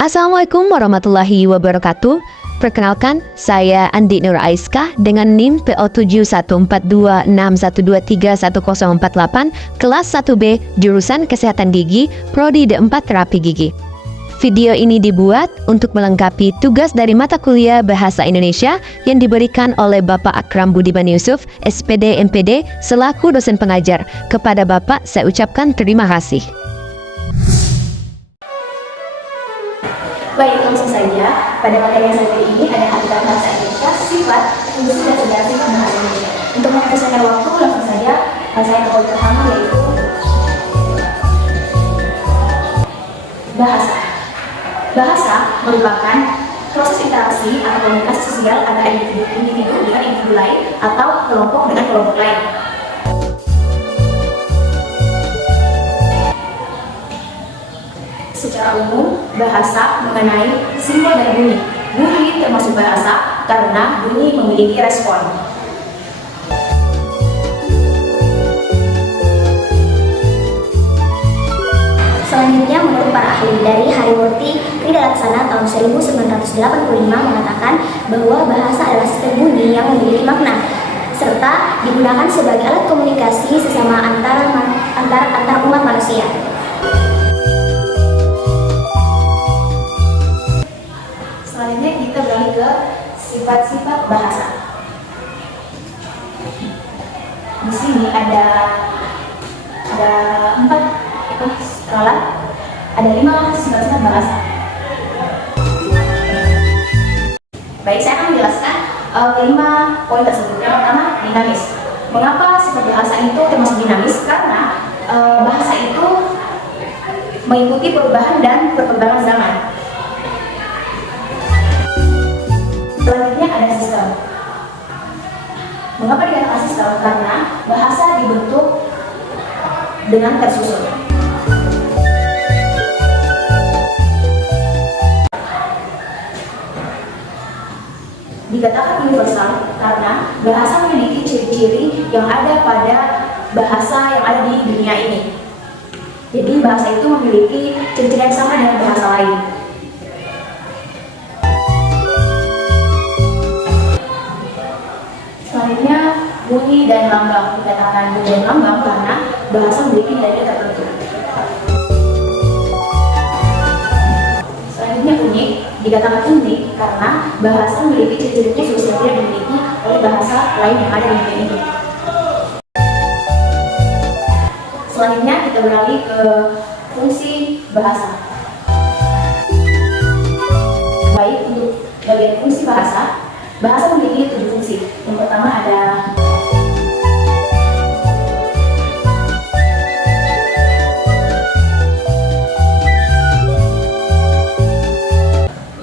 Assalamualaikum warahmatullahi wabarakatuh. Perkenalkan, saya Andi Nur Aiska dengan NIM PO714261231048 kelas 1B jurusan Kesehatan Gigi, Prodi D4 Terapi Gigi. Video ini dibuat untuk melengkapi tugas dari mata kuliah Bahasa Indonesia yang diberikan oleh Bapak Akram Budiman Yusuf, SPD MPD, selaku dosen pengajar. Kepada Bapak, saya ucapkan terima kasih. Baik, langsung saja. Pada materi yang satu ini ada habitat bahasa Indonesia, sifat, fungsi, dan sejarah sifat bahasa Indonesia. Untuk menghabiskan waktu, langsung saja saya ke poin pertama, yaitu bahasa. Bahasa merupakan proses interaksi atau komunikasi sosial antara individu dengan individu lain atau kelompok dengan kelompok lain. Secara umum, bahasa mengenai simbol dan bunyi. Bunyi termasuk bahasa karena bunyi memiliki respon. Selanjutnya, menurut para ahli dari Harimurti Kridalaksana tahun 1985 mengatakan bahwa bahasa adalah sistem bunyi yang memiliki makna serta digunakan sebagai alat komunikasi sesama antar umat manusia. Selanjutnya kita beralih ke sifat-sifat bahasa. Di sini ada 4 skala, ada 5 sifat-sifat bahasa. Baik, saya akan menjelaskan kelima poin tersebut. Yang pertama, dinamis. Mengapa sifat bahasa itu termasuk dinamis? Karena bahasa itu mengikuti perubahan dan perkembangan zaman. Selanjutnya ada sistem. Mengapa dikatakan sistem? Karena bahasa dibentuk dengan tersusun. Dikatakan universal karena bahasa memiliki ciri-ciri yang ada pada bahasa yang ada di dunia ini. Jadi bahasa itu memiliki ciri-ciri yang sama dengan bahasa lain. Selanjutnya, bunyi dan lambang. Dikatakan bunyi dan lambang karena bahasa memiliki nilai tertentu. Selanjutnya, unik. Dikatakan unik karena bahasa memiliki ciri-ciri khusus yang tidak dimiliki oleh bahasa lain yang ada di dunia ini. Selanjutnya, kita beralih ke fungsi bahasa. Baik, untuk bagian fungsi bahasa, bahasa memiliki 7 fungsi. Yang pertama ada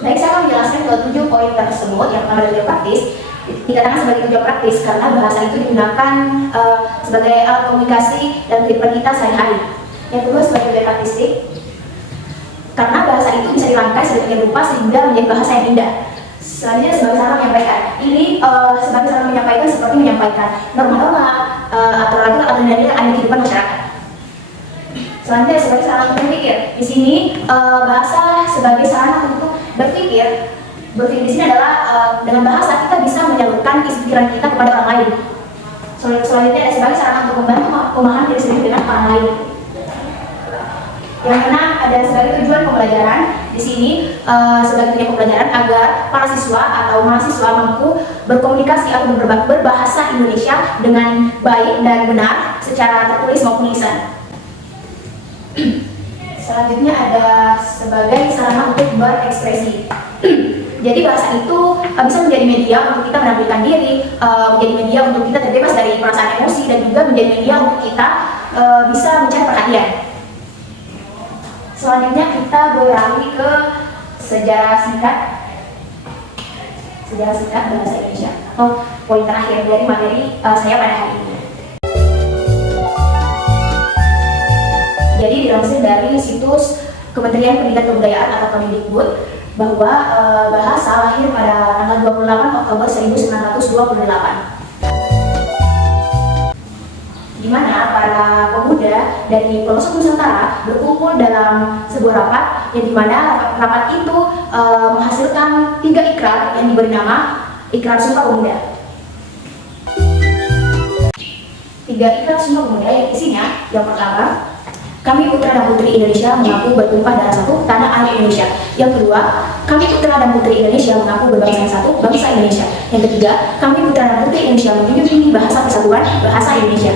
baik, saya akan menjelaskan ke 7 poin tersebut. Yang pertama adalah praktis. Dikatakan sebagai tujuan praktis karena bahasa itu digunakan sebagai alat komunikasi dalam kehidupan kita sehari-hari. Yang kedua sebagai tujuan praktistik karena bahasa itu bisa dirangkai sedemikian rupa sehingga menjadi bahasa yang indah. Selanjutnya sebagai sarana menyampaikan. Ini sebagai sarana menyampaikan seperti menyampaikan norma-norma aturan-aturan atau nilai-nilai yang ada di kehidupan masyarakat. Selanjutnya sebagai sarana untuk berpikir. Di sini bahasa sebagai sarana untuk berpikir. Berpikir di sini adalah dengan bahasa kita bisa menyalurkan isi pikiran kita kepada orang lain. Selanjutnya ada sebagai sarana untuk membantu pemahaman diri sendiri dengan orang lain. Yang keenam ada sebagai tujuan pembelajaran. Di sini sebagai tujuan pembelajaran agar para siswa atau mahasiswa mampu berkomunikasi atau berbahasa Indonesia dengan baik dan benar secara tertulis maupun lisan. Selanjutnya ada sebagai sarana untuk berekspresi. Jadi bahasa itu bisa menjadi media untuk kita menampilkan diri, menjadi media untuk kita terbebas dari perasaan emosi, dan juga menjadi media untuk kita bisa mencari perhatian. Selanjutnya kita beralih ke sejarah singkat bahasa Indonesia atau poin terakhir dari materi saya pada hari ini. Jadi dilansir dari situs Kementerian Pendidikan dan Kebudayaan atau Kemendikbud bahwa bahasa lahir pada tanggal 28 Oktober 1928. di mana para pemuda dari pelosok Nusantara berkumpul dalam sebuah rapat, yang dimana rapat itu menghasilkan 3 ikrar yang diberi nama Ikrar Sumpah Pemuda. 3 ikrar Sumpah Pemuda yang isinya, yang pertama, kami putra dan putri Indonesia mengaku bertumpah darah satu tanah air Indonesia. Yang kedua, kami putra dan putri Indonesia mengaku berbangsa yang satu, bangsa Indonesia. Yang ketiga, kami putra dan putri Indonesia menjunjung tinggi bahasa persatuan, bahasa Indonesia.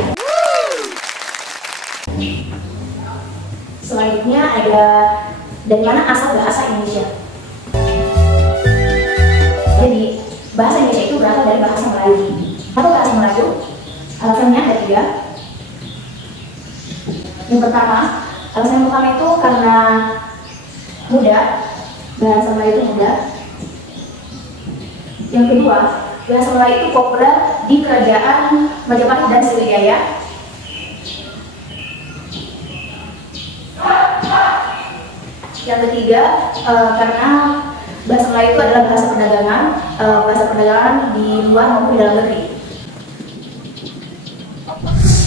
Selanjutnya ada dari mana asal bahasa Indonesia. Jadi bahasa Indonesia itu berasal dari bahasa Melayu. Apa bahasa Melayu? Alasannya ada 3. Yang pertama, alasan yang pertama itu karena mudah, bahasa Melayu itu mudah. Yang kedua, bahasa Melayu itu populer di kerajaan Majapahit dan Sriwijaya. Yang ketiga, karena bahasa Melayu itu adalah bahasa perdagangan di luar maupun di dalam negeri.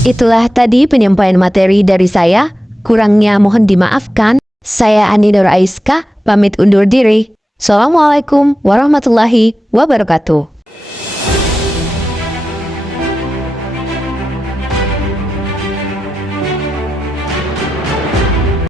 Itulah tadi penyampaian materi dari saya. Kurangnya mohon dimaafkan. Saya Ani Nur Aiska, pamit undur diri. Assalamualaikum warahmatullahi wabarakatuh.